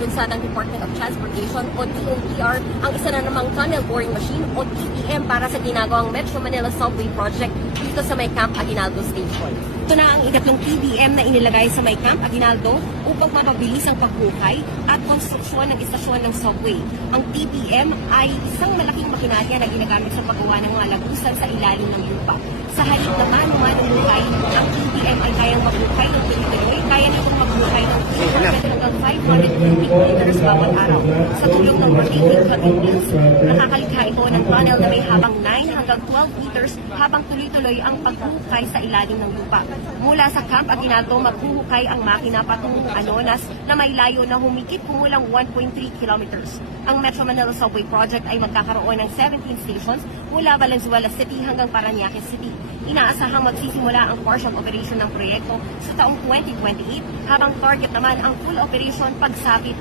dun sa ng Department of Transportation o DOTR ang isa na namang tunnel boring machine o TBM para sa ginagawang Metro Manila Subway Project dito sa may Camp Aguinaldo Station. Ito na ang ikatlong TBM na inilagay sa may Camp Aguinaldo upang mapabilis ang pagbuhay at konstruksyon ng istasyon ng subway. Ang TBM ay isang malaking makinarya na ginagamit sa paggawa ng mga lagusan sa ilalim ng lupa. Sa halip na manuhay, ang TBM ay kayang magbuhay ng tuloy-tuloy, kaya nitong magbuhay ng 200 hanggang 520 kilometers bawat araw. Sa tulong ng rotating cutting wheels, nakakalikha ito ng tunnel na may habang 9 hanggang 12 meters habang tuloy-tuloy ang paghuhukay sa ilalim ng lupa. Mula sa Camp Aguinaldo, maghuhukay ang makina patungong Anonas na may layo na humigit kumulang 1.3 kilometers. Ang Metro Manila Subway Project ay magkakaroon ng 17 stations mula Valenzuela City hanggang Parañaque City. Inaasahang magsisimula ang partial operation ng proyekto sa taong 2028 habang target naman ang full operation pagsapit